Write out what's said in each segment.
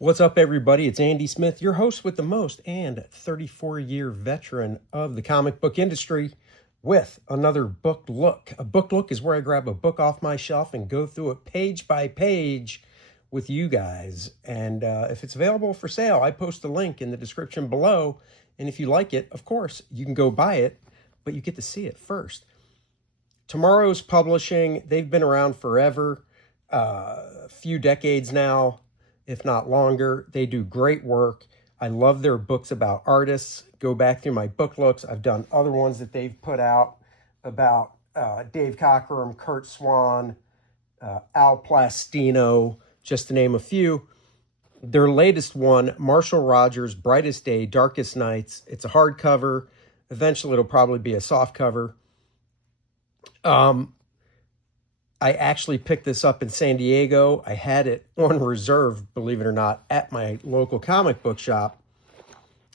What's up, everybody? It's Andy Smith, your host with the most and 34-year veteran of the comic book industry with another book look. A book look is where I grab a book off my shelf and go through it page by page with you guys. And if it's available for sale, I post a link in the description below. And if you like it, of course, you can go buy it, but you get to see it first. TwoMorrows Publishing, they've been around forever, a few decades now, if not longer. They do great work. I love their books about artists. Go back through my book looks. I've done other ones that they've put out about Dave Cockrum, Kurt Swan, Al Plastino, just to name a few. Their latest one, Marshall Rogers' Brightest Day, Darkest Nights. It's a hardcover. Eventually, it'll probably be a soft cover. I actually picked this up in San Diego. I had it on reserve, believe it or not, at my local comic book shop.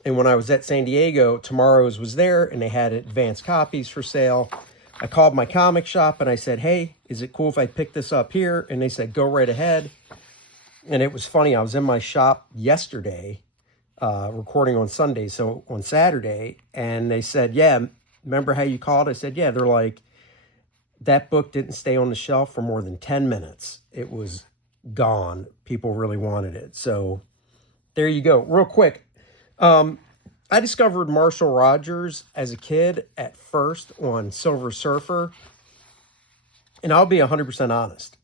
And when I was at San Diego, TwoMorrows was there and they had advanced copies for sale. I called my comic shop and I said, hey, is it cool if I pick this up here? And they said, go right ahead. And it was funny. I was in my shop yesterday, recording on Sunday, so on Saturday. And they said, yeah, remember how you called? I said, yeah. They're like, that book didn't stay on the shelf for more than 10 minutes. It was gone. People really wanted it. So there you go. Real quick. I discovered Marshall Rogers as a kid at first on Silver Surfer. And I'll be 100% honest.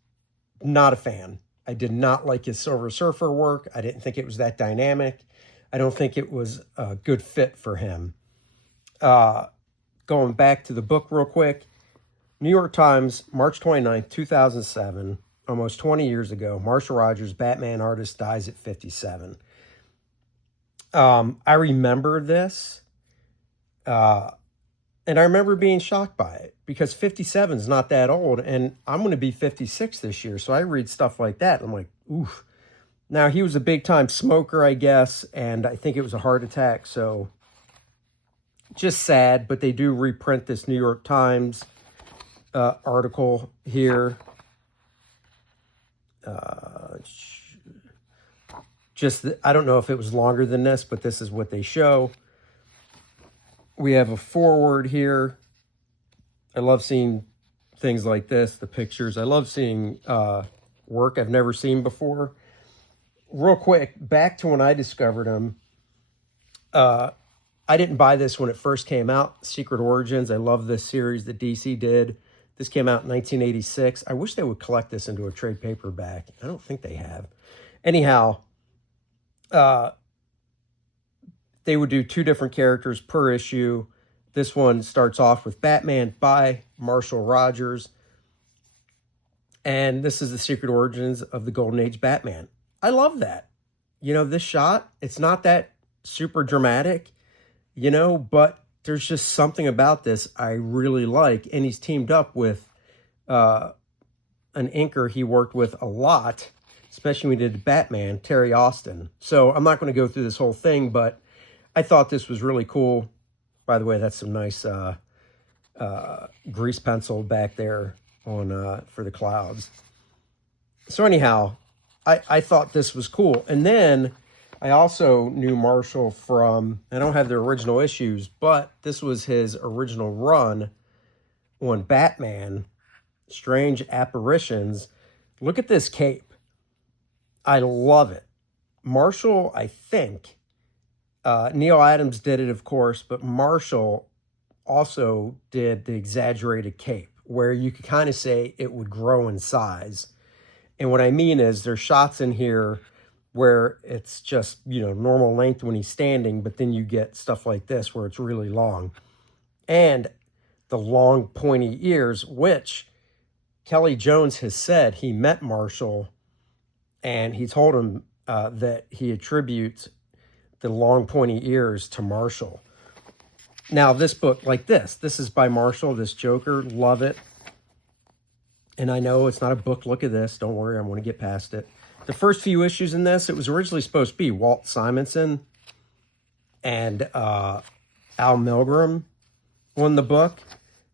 Not a fan. I did not like his Silver Surfer work. I didn't think it was that dynamic. I don't think it was a good fit for him. Going back to the book real quick. New York Times, March 29th, 2007, almost 20 years ago, Marshall Rogers, Batman artist, dies at 57. I remember this, and I remember being shocked by it, because 57 is not that old, and I'm going to be 56 this year, so I read stuff like that, and I'm like, oof. Now, he was a big-time smoker, I guess, and I think it was a heart attack, so just sad, but they do reprint this New York Times article here. I don't know if it was longer than this, but this is what they show. We have a foreword here. I love seeing things like this, the pictures. I love seeing work I've never seen before. Real quick, back to when I discovered him. I didn't buy this when it first came out, Secret Origins. I love this series that DC did. This came out in 1986. I wish they would collect this into a trade paperback. I don't think they have. Anyhow, they would do 2 different characters per issue. This one starts off with Batman by Marshall Rogers. And this is the Secret Origins of the Golden Age Batman. I love that. You know, this shot, it's not that super dramatic, you know, but there's just something about this I really like. And he's teamed up with an inker he worked with a lot, especially when he did Batman, Terry Austin. So I'm not going to go through this whole thing, but I thought this was really cool. By the way, that's some nice grease pencil back there on for the clouds. So anyhow, I thought this was cool. And then I also knew Marshall from, I don't have the original issues, but this was his original run on Batman, Strange Apparitions. Look at this cape. I love it. Marshall, I think, Neil Adams did it, of course, but Marshall also did the exaggerated cape, where you could kind of say it would grow in size. And what I mean is there's shots in here where it's just, you know, normal length when he's standing, but then you get stuff like this where it's really long. And the long pointy ears, which Kelly Jones has said he met Marshall and he told him that he attributes the long pointy ears to Marshall. Now this book, like this is by Marshall, this Joker, love it. And I know it's not a book, look at this, don't worry, I'm going to get past it. The first few issues in this, it was originally supposed to be Walt Simonson and Al Milgrom on the book.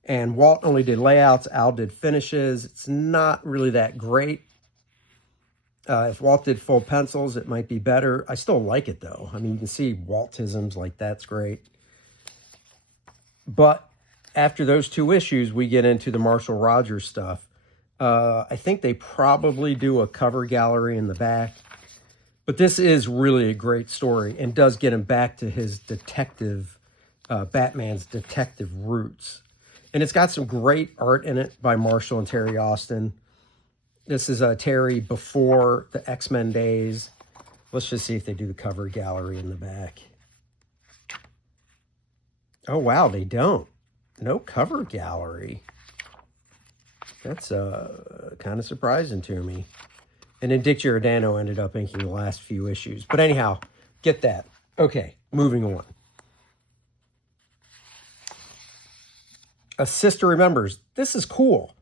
And Walt only did layouts, Al did finishes. It's not really that great. If Walt did full pencils, it might be better. I still like it, though. I mean, you can see Waltisms, like, that's great. But after those 2 issues, we get into the Marshall Rogers stuff. I think they probably do a cover gallery in the back. But this is really a great story and does get him back to his detective, Batman's detective roots. And it's got some great art in it by Marshall and Terry Austin. This is Terry before the X-Men days. Let's just see if they do the cover gallery in the back. Oh, wow, they don't. No cover gallery. That's kind of surprising to me. And then Dick Giordano ended up inking the last few issues. But anyhow, get that. Okay, moving on. A Sister Remembers. This is cool.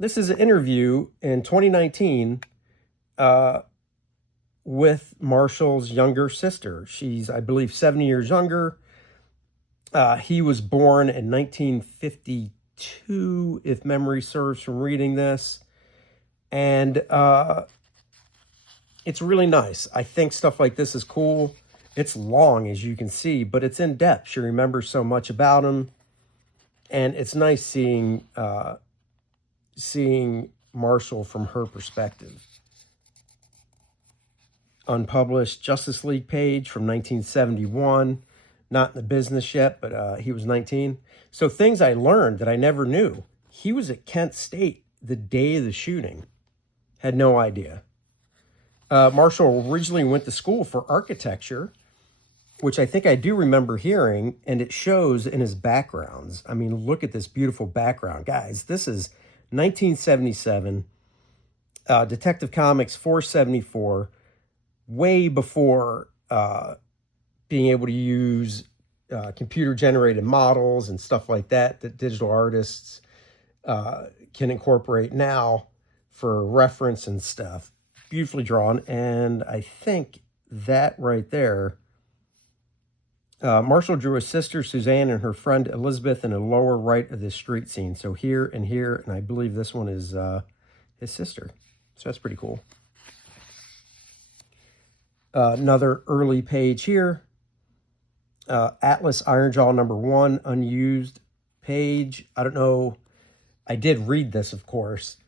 This is an interview in 2019 with Marshall's younger sister. She's, I believe, 7 years younger. He was born in 1952, if memory serves from reading this. And it's really nice. I think stuff like this is cool. It's long, as you can see, but it's in depth. She remembers so much about him. And it's nice seeing Marshall from her perspective. Unpublished Justice League page from 1971. Not in the business yet, but he was 19. So things I learned that I never knew. He was at Kent State the day of the shooting. Had no idea. Marshall originally went to school for architecture, which I think I do remember hearing, and it shows in his backgrounds. I mean, look at this beautiful background. Guys, this is 1977, Detective Comics 474, way before being able to use computer-generated models and stuff like that digital artists can incorporate now for reference and stuff. Beautifully drawn, and I think that right there, Marshall drew his sister Suzanne and her friend Elizabeth in the lower right of this street scene. So here, and I believe this one is his sister. So that's pretty cool. Another early page here. Atlas Ironjaw #1, unused page. I don't know. I did read this, of course.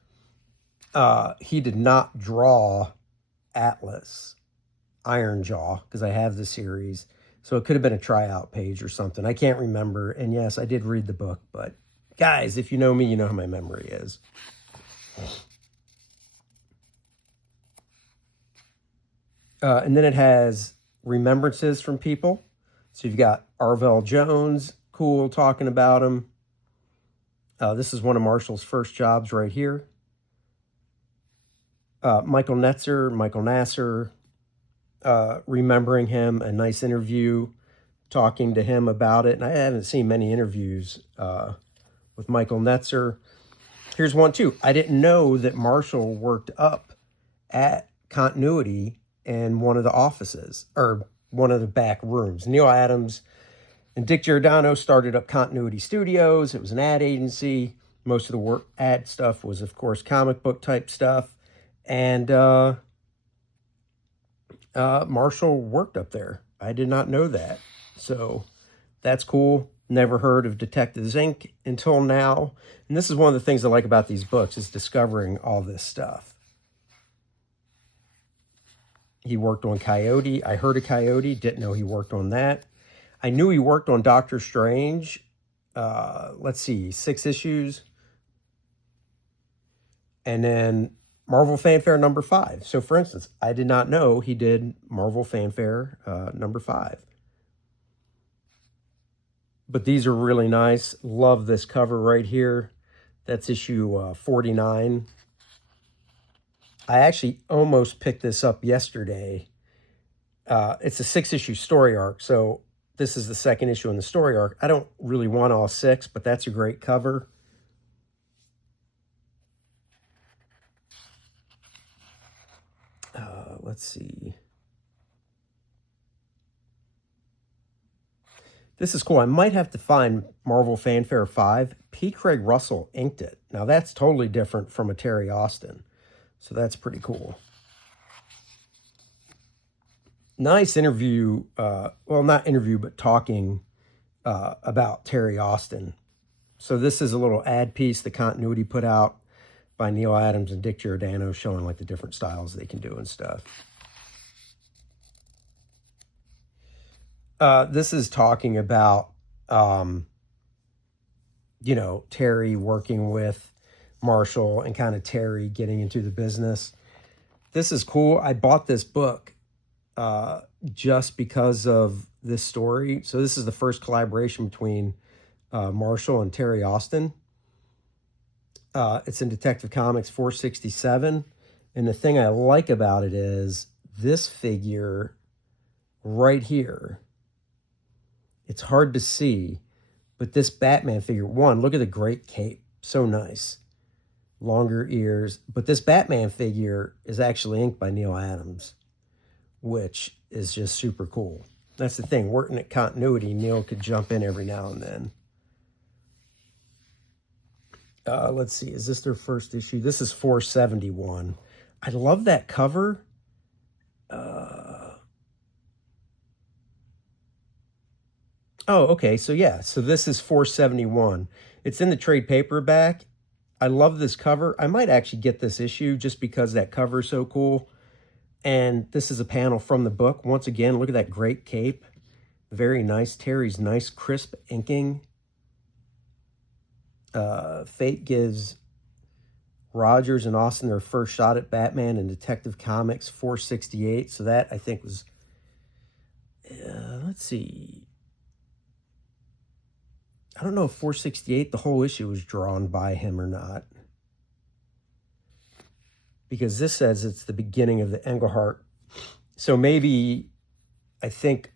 He did not draw Atlas Ironjaw, because I have the series. So it could have been a tryout page or something. I can't remember. And yes, I did read the book. But guys, if you know me, you know how my memory is. And then it has remembrances from people. So you've got Arvell Jones, cool, talking about him. This is one of Marshall's first jobs right here. Michael Nasser, remembering him, a nice interview, talking to him about it. And I haven't seen many interviews with Michael Netzer. Here's one too. I didn't know that Marshall worked up at Continuity in one of the offices, or one of the back rooms. Neil Adams and Dick Giordano started up Continuity Studios. It was an ad agency. Most of the ad stuff was, of course, comic book type stuff. And Marshall worked up there. I did not know that. So that's cool. Never heard of Detectives Inc. until now. And this is one of the things I like about these books, is discovering all this stuff. He worked on Coyote. I heard of Coyote. Didn't know he worked on that. I knew he worked on Doctor Strange. Let's see, 6 issues. And then Marvel Fanfare #5. So, for instance, I did not know he did Marvel Fanfare #5. But these are really nice. Love this cover right here. That's issue 49. I actually almost picked this up yesterday. It's a 6-issue story arc, so this is the 2nd issue in the story arc. I don't really want all 6, but that's a great cover. Let's see. This is cool. I might have to find Marvel Fanfare 5. P. Craig Russell inked it. Now, that's totally different from a Terry Austin. So that's pretty cool. Nice interview, well, not interview, but talking about Terry Austin. So this is a little ad piece the continuity put out by Neil Adams and Dick Giordano, showing like the different styles they can do and stuff. This is talking about, you know, Terry working with Marshall and kind of Terry getting into the business. This is cool. I bought this book just because of this story. So this is the first collaboration between Marshall and Terry Austin. It's in Detective Comics 467. And the thing I like about it is this figure right here. It's hard to see, but this Batman figure, one, look at the great cape. So nice. Longer ears. But this Batman figure is actually inked by Neil Adams, which is just super cool. That's the thing. Working at continuity, Neil could jump in every now and then. Let's see. Is this their first issue? This is 471. I love that cover. Oh, okay. So yeah. So this is 471. It's in the trade paperback. I love this cover. I might actually get this issue just because that cover is so cool. And this is a panel from the book. Once again, look at that great cape. Very nice. Terry's nice, crisp inking. Fate gives Rogers and Austin their first shot at Batman in Detective Comics 468. So that, I think, was... let's see. I don't know if 468, the whole issue, was drawn by him or not. Because this says it's the beginning of the Englehart. So maybe, I think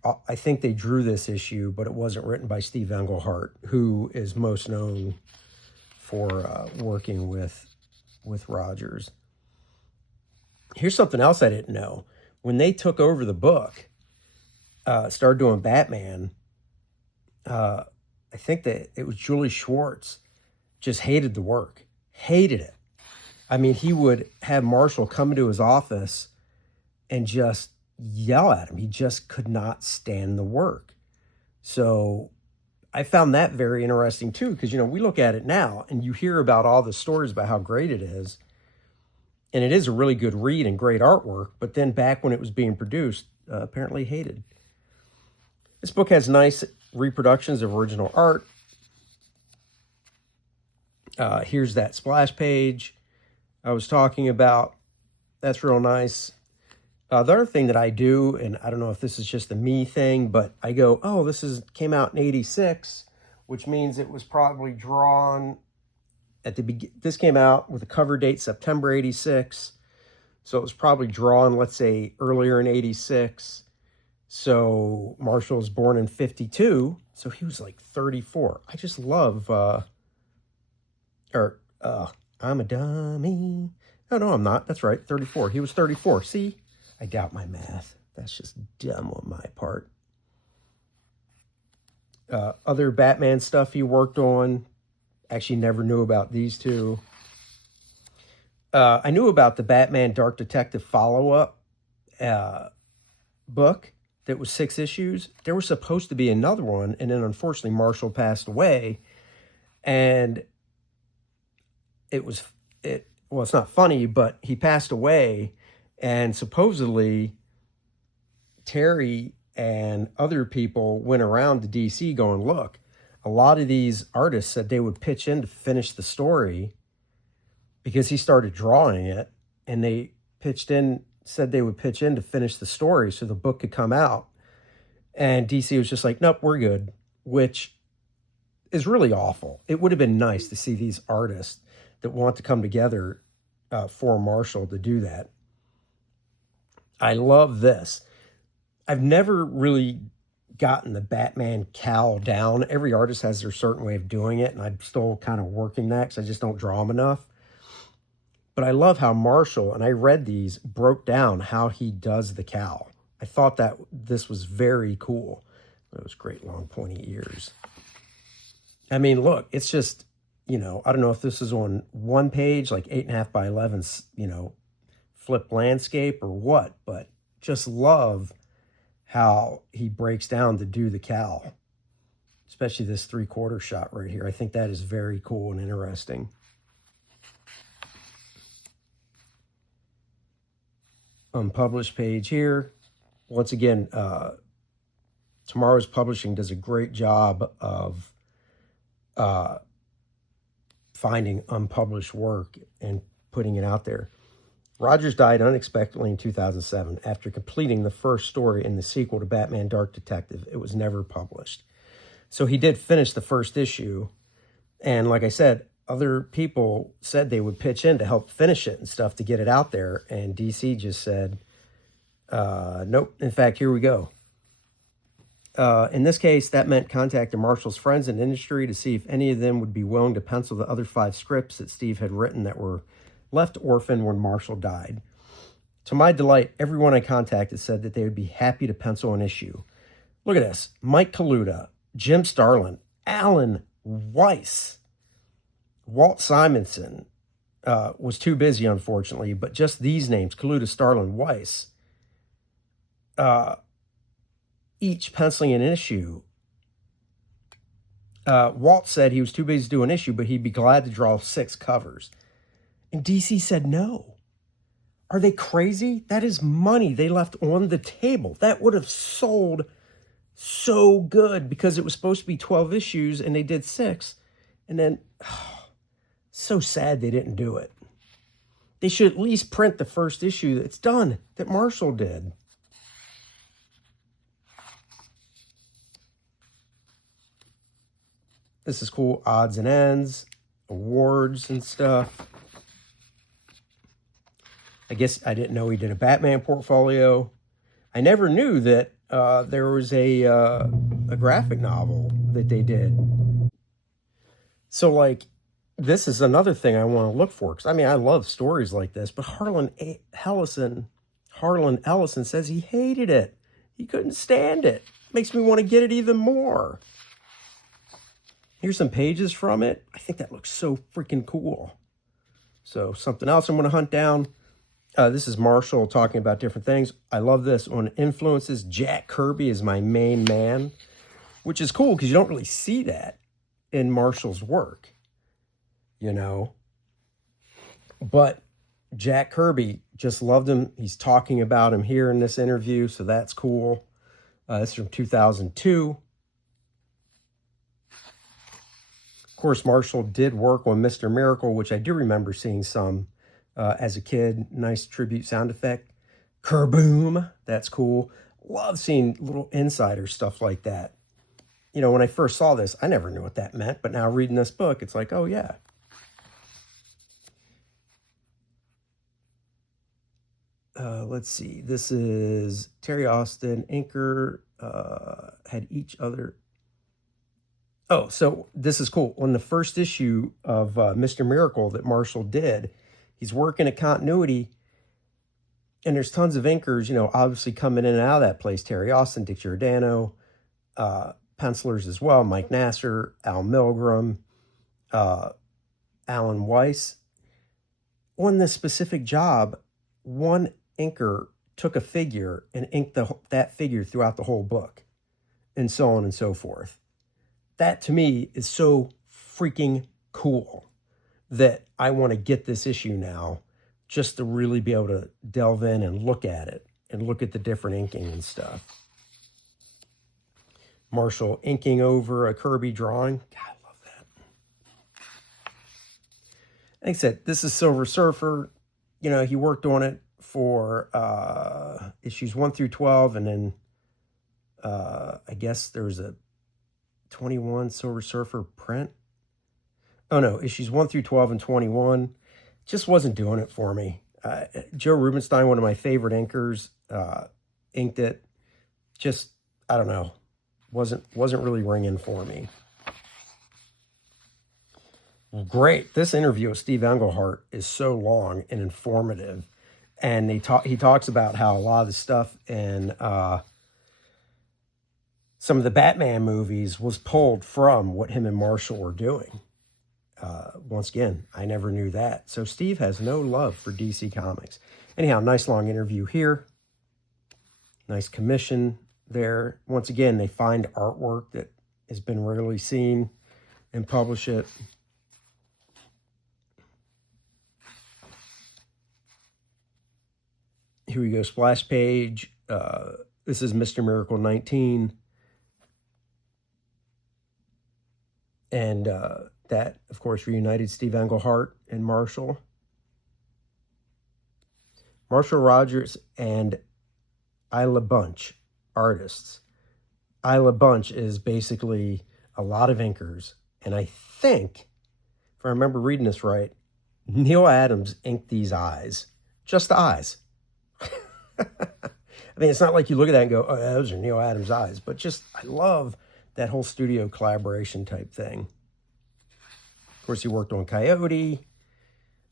they drew this issue, but it wasn't written by Steve Englehart, who is most known for working with Rogers. Here's something else I didn't know. When they took over the book, started doing Batman, I think that it was Julie Schwartz, just hated the work. Hated it. I mean, he would have Marshall come into his office and just yell at him. He just could not stand the work. So I found that very interesting too, because, you know, we look at it now and you hear about all the stories about how great it is. And it is a really good read and great artwork. But then back when it was being produced, apparently hated. This book has nice reproductions of original art. Here's that splash page I was talking about. That's real nice. The other thing that I do, and I don't know if this is just a me thing, but I go, oh, came out in 86, which means it was probably drawn at the beginning. This came out with a cover date September 86. So it was probably drawn, let's say, earlier in 86. So Marshall was born in 52. So he was like 34. I just love, I'm a dummy. No, I'm not. That's right. 34. He was 34. See, I doubt my math. That's just dumb on my part. Other Batman stuff he worked on. Actually never knew about these two. I knew about the Batman Dark Detective follow-up book that was 6 issues. There was supposed to be another one, and then unfortunately Marshall passed away. And well, it's not funny, but he passed away, and supposedly Terry and other people went around to DC going, look, a lot of these artists said they would pitch in to finish the story because he started drawing it, and they said they would pitch in to finish the story so the book could come out. And DC was just like, nope, we're good, which is really awful. It would have been nice to see these artists that want to come together for Marshall to do that. I love this. I've never really gotten the Batman cowl down. Every artist has their certain way of doing it, and I'm still kind of working that because I just don't draw them enough. But I love how Marshall, and I read these, broke down how he does the cowl. I thought that this was very cool. Those great long pointy ears. I mean, look, it's just, you know, I don't know if this is on one page, like 8.5 by 11, you know, flip landscape or what, but just love how he breaks down to do the cowl, especially this 3/4 shot right here. I think that is very cool and interesting. Unpublished page here. Once again, TwoMorrows Publishing does a great job of finding unpublished work and putting it out there. Rogers died unexpectedly in 2007 after completing the first story in the sequel to Batman Dark Detective. It was never published. So he did finish the first issue. And like I said, other people said they would pitch in to help finish it and stuff to get it out there. And DC just said, nope. In fact, here we go. In this case, that meant contacting Marshall's friends in industry to see if any of them would be willing to pencil the other 5 scripts that Steve had written that were left orphaned when Marshall died. To my delight, everyone I contacted said that they would be happy to pencil an issue. Look at this. Mike Kaluta, Jim Starlin, Alan Weiss, Walt Simonson was too busy, unfortunately, but just these names, Kaluta, Starlin, Weiss, each penciling an issue. Walt said he was too busy to do an issue, but he'd be glad to draw 6 covers. And DC said no. Are they crazy? That is money they left on the table. That would have sold so good because it was supposed to be 12 issues and they did 6. And then, so sad they didn't do it. They should at least print the first issue that's done, that Marshall did. This is cool. Odds and ends, awards and stuff. I guess I didn't know he did a Batman portfolio. I never knew that there was a graphic novel that they did. So, like, this is another thing I want to look for. Because, I mean, I love stories like this. But Harlan Ellison says he hated it. He couldn't stand it. Makes me want to get it even more. Here's some pages from it. I think that looks so freaking cool. So, something else I'm going to hunt down. This is Marshall talking about different things. I love this. On influences, Jack Kirby is my main man, which is cool because you don't really see that in Marshall's work, you know. But Jack Kirby, just loved him. He's talking about him here in this interview, so that's cool. This is from 2002. Of course, Marshall did work on Mr. Miracle, which I do remember seeing some as a kid. Nice tribute sound effect. Kerboom. That's cool. Love seeing little insider stuff like that. You know, when I first saw this, I never knew what that meant. But now reading this book, it's like, oh, yeah. Let's see. This is Terry Austin. Inker had each other. Oh, so this is cool. On the first issue of Mr. Miracle that Marshall did, he's working at continuity, and there's tons of inkers, you know, obviously coming in and out of that place. Terry Austin, Dick Giordano, pencilers as well, Mike Nasser, Al Milgram, Alan Weiss. On this specific job, one inker took a figure and inked that figure throughout the whole book, and so on and so forth. That, to me, is so freaking cool that I want to get this issue now just to really be able to delve in and look at it and look at the different inking and stuff. Marshall inking over a Kirby drawing. God, I love that. Like I said, this is Silver Surfer. You know, he worked on it for issues 1 through 12, and then I guess there was a 21 Silver Surfer print. Oh no, issues 1 through 12 and 21. Just wasn't doing it for me. Joe Rubenstein, one of my favorite inkers, inked it. Just, I don't know, wasn't really ringing for me. Great. This interview with Steve Englehart is so long and informative. And he talks about how a lot of the stuff in some of the Batman movies was pulled from what him and Marshall were doing. Once again, I never knew that. So Steve has no love for DC Comics. Anyhow, nice long interview here. Nice commission there. Once again, they find artwork that has been rarely seen and publish it. Here we go, splash page. This is Mr. Miracle 19. And that, of course, reunited Steve Englehart and Marshall. Marshall Rogers and Isla Bunch, artists. Isla Bunch is basically a lot of inkers. And I think, if I remember reading this right, Neil Adams inked these eyes. Just the eyes. I mean, it's not like you look at that and go, oh, those are Neil Adams' eyes. But just, I love that whole studio collaboration type thing. Of course, he worked on Coyote.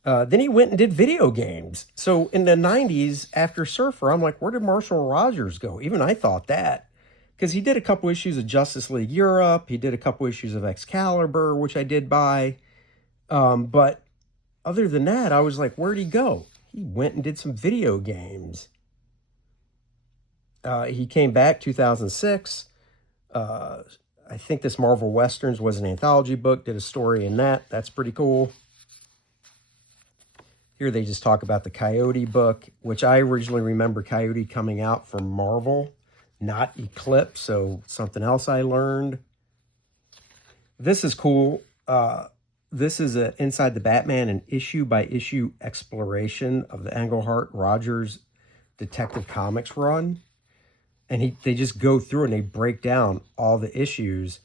Then he went and did video games. So in the 90s, after Surfer, I'm like, where did Marshall Rogers go? Even I thought that. Because he did a couple issues of Justice League Europe. He did a couple issues of Excalibur, which I did buy. But other than that, I was like, where'd he go? He went and did some video games. He came back 2006. I think this Marvel Westerns was an anthology book. Did a story in that. That's pretty cool. Here they just talk about the Coyote book, which I originally remember Coyote coming out from Marvel, not Eclipse, so something else I learned. This is cool. This is a Inside the Batman, an issue-by-issue exploration of the Englehart Rogers Detective Comics run. And they just go through and they break down all the issues.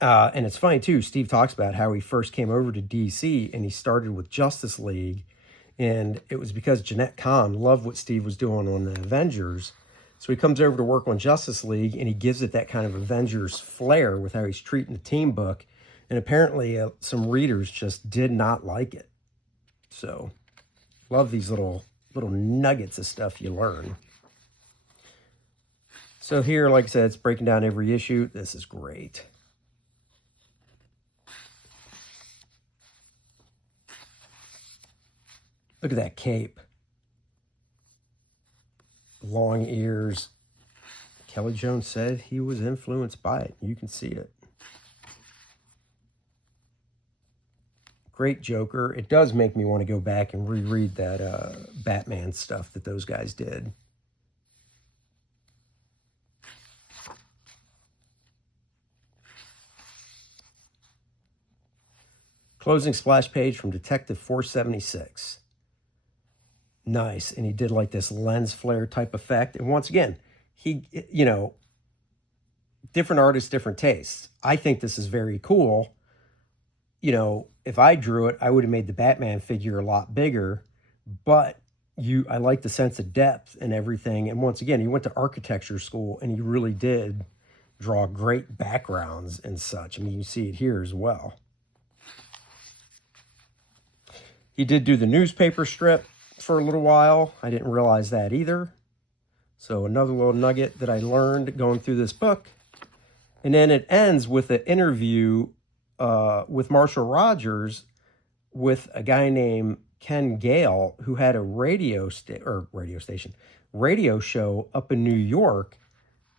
And it's funny, too. Steve talks about how he first came over to DC and he started with Justice League. And it was because Jeanette Kahn loved what Steve was doing on the Avengers. So he comes over to work on Justice League and he gives it that kind of Avengers flair with how he's treating the team book. And apparently some readers just did not like it. So love these little nuggets of stuff you learn. So here, like I said, it's breaking down every issue. This is great. Look at that cape. Long ears. Kelly Jones said he was influenced by it. You can see it. Great Joker. It does make me want to go back and reread that Batman stuff that those guys did. Closing splash page from Detective 476. Nice. And he did like this lens flare type effect. And once again, he, you know, different artists, different tastes. I think this is very cool. You know, if I drew it, I would have made the Batman figure a lot bigger. But I like the sense of depth and everything. And once again, he went to architecture school and he really did draw great backgrounds and such. I mean, you see it here as well. He did do the newspaper strip for a little while. I didn't realize that either. So another little nugget that I learned going through this book. And then it ends with an interview with Marshall Rogers with a guy named Ken Gale, who had a radio show up in New York.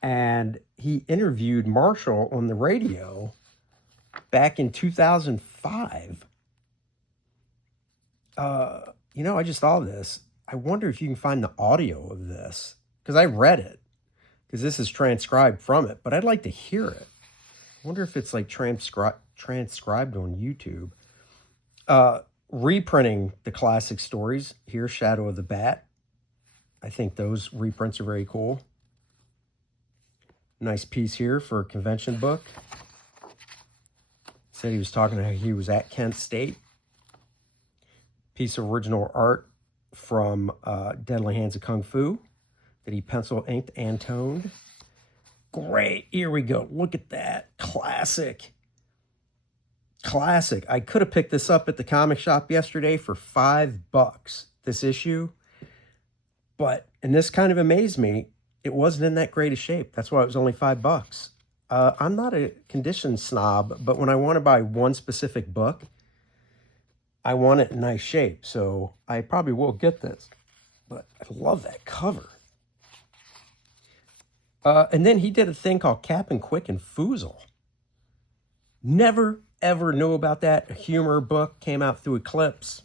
And he interviewed Marshall on the radio back in 2005. You know, I just thought of this. I wonder if you can find the audio of this, because I read it, because this is transcribed from it, but I'd like to hear it. I wonder if it's like transcribed on YouTube. Reprinting the classic stories. Here, Shadow of the Bat. I think those reprints are very cool. Nice piece here for a convention book. Said he was talking to how he was at Kent State. Piece of original art from Deadly Hands of Kung Fu that he pencil inked and toned. Great. Here we go. Look at that. Classic. Classic. I could have picked this up at the comic shop yesterday for $5, this issue. And this kind of amazed me, it wasn't in that great a shape. That's why it was only $5. I'm not a condition snob, but when I want to buy one specific book, I want it in nice shape, so I probably will get this. But I love that cover. And then he did a thing called Cap'n Quick and Foozle. Never, ever knew about that. A humor book came out through Eclipse.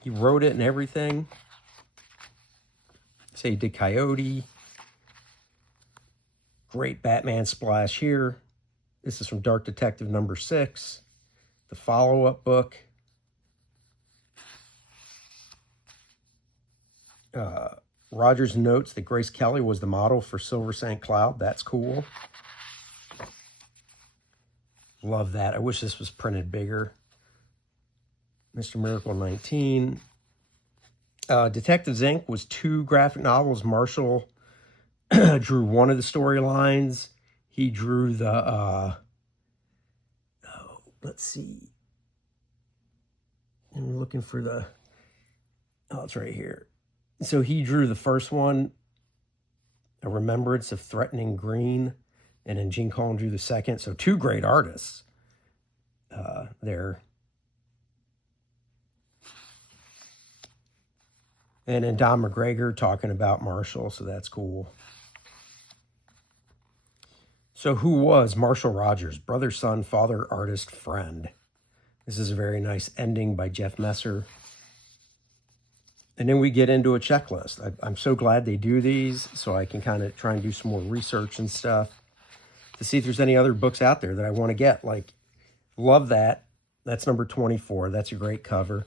He wrote it and everything. Say he did Coyote. Great Batman splash here. This is from Dark Detective #6. The follow-up book. Rogers notes that Grace Kelly was the model for Silver St. Cloud. That's cool. Love that. I wish this was printed bigger. Mr. Miracle 19. Detectives Inc. was 2 graphic novels. Marshall drew one of the storylines. He drew the, let's see. I'm looking for the, it's right here. So he drew the first one, A Remembrance of Threatening Green, and then Gene Colan drew the second. So 2 great artists there. And then Don McGregor talking about Marshall, so that's cool. So who was Marshall Rogers? Brother, son, father, artist, friend. This is a very nice ending by Jeff Messer. And then we get into a checklist. I'm so glad they do these, so I can kind of try and do some more research and stuff to see if there's any other books out there that I want to get. Like, love that. That's number 24. That's a great cover.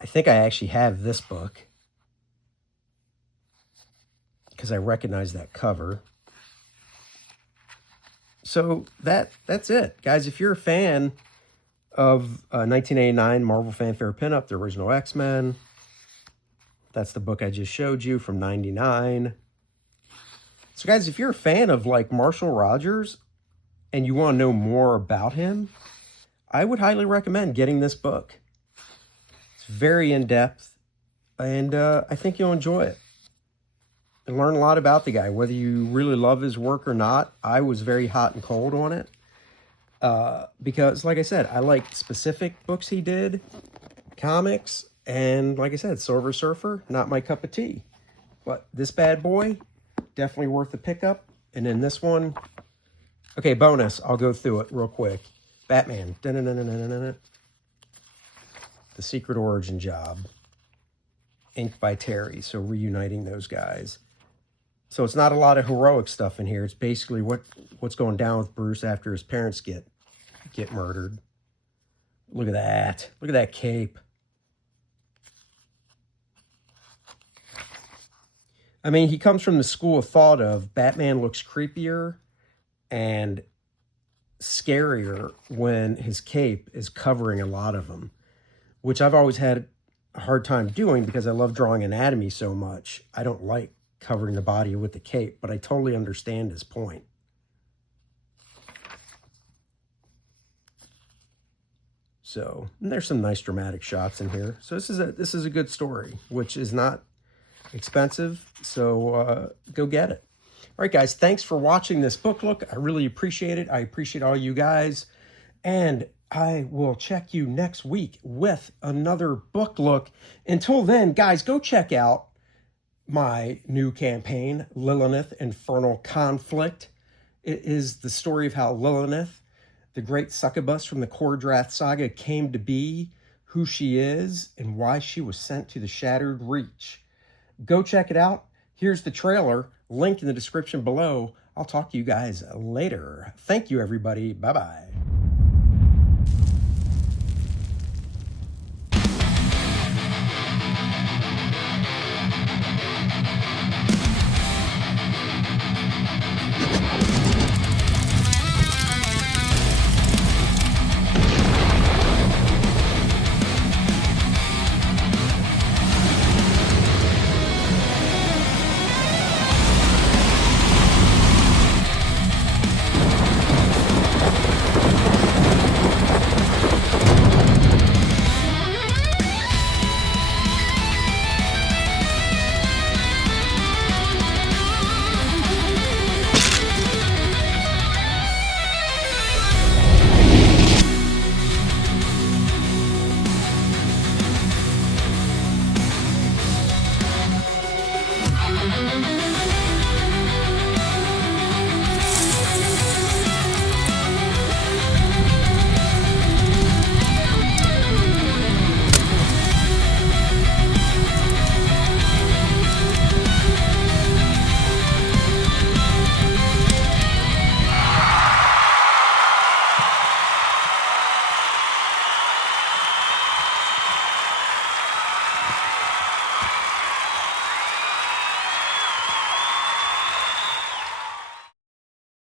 I think I actually have this book because I recognize that cover. So that's it. Guys, if you're a fan of 1989 Marvel Fanfare Pinup, the original X-Men, that's the book I just showed you from 99. So guys, if you're a fan of like Marshall Rogers and you want to know more about him, I would highly recommend getting this book. It's very in-depth, and I think you'll enjoy it. And learn a lot about the guy, whether you really love his work or not. I was very hot and cold on it. Because, like I said, I like specific books he did, comics, and like I said, Silver Surfer, not my cup of tea. But this bad boy, definitely worth the pickup. And then this one, okay, bonus, I'll go through it real quick. Batman, The Secret Origin Job, inked by Terry, so reuniting those guys. So it's not a lot of heroic stuff in here. It's basically what's going down with Bruce after his parents get murdered. Look at that. Look at that cape. I mean, he comes from the school of thought of Batman looks creepier and scarier when his cape is covering a lot of them, which I've always had a hard time doing because I love drawing anatomy so much. I don't like covering the body with the cape, but I totally understand his point. So, and there's some nice dramatic shots in here. So this is a good story, which is not expensive. So go get it. All right, guys, thanks for watching this book look. I really appreciate it. I appreciate all you guys. And I will check you next week with another book look. Until then, guys, go check out my new campaign, Lilith Infernal Conflict. It is the story of how Lilith, the great succubus from the Kordrath saga, came to be, who she is, and why she was sent to the Shattered Reach. Go check it out. Here's the trailer, link in the description below. I'll talk to you guys later. Thank you, everybody. Bye-bye.